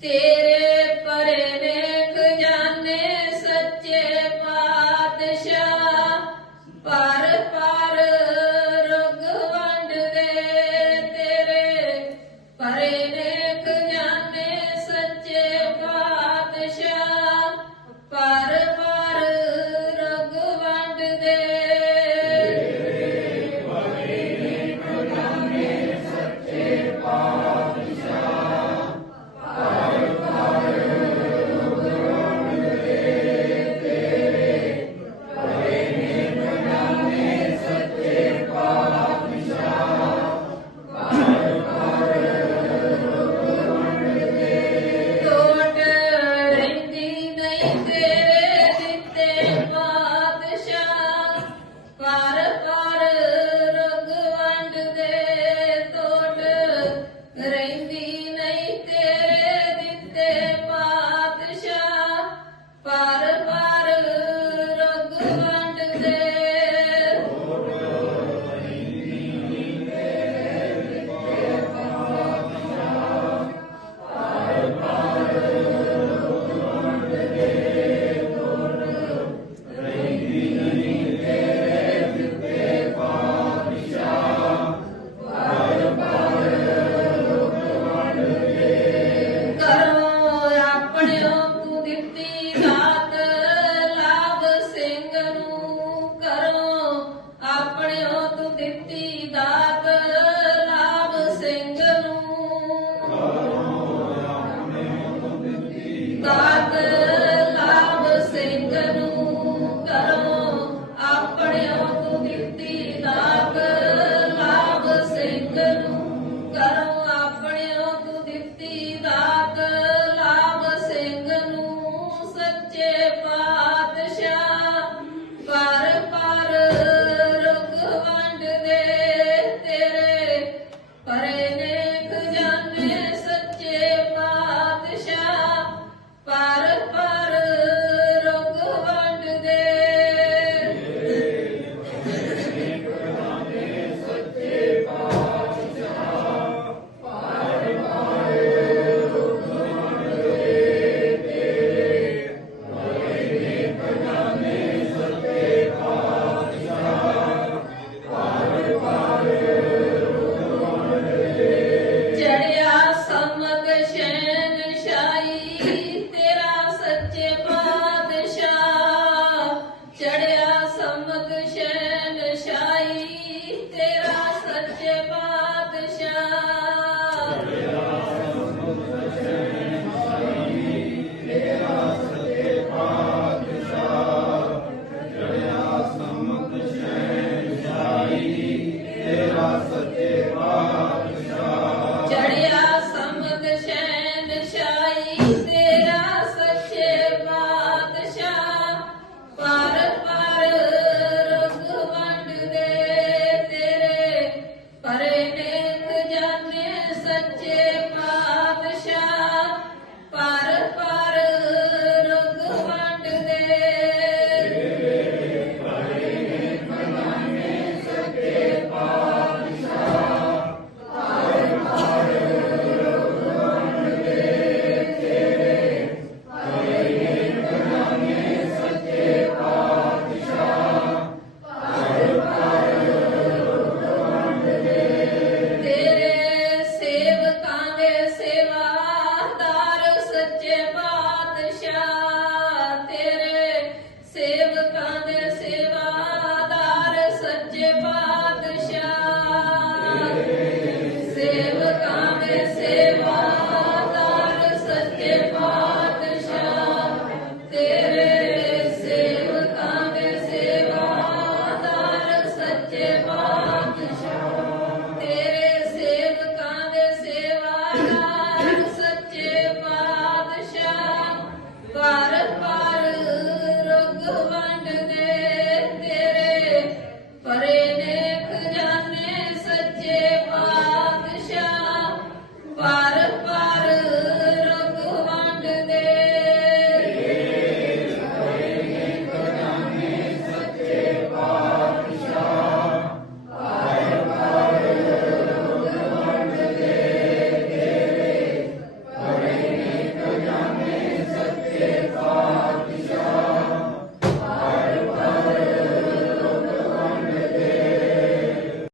ਤੇਰੇ ਪਰੇ God. Yeah.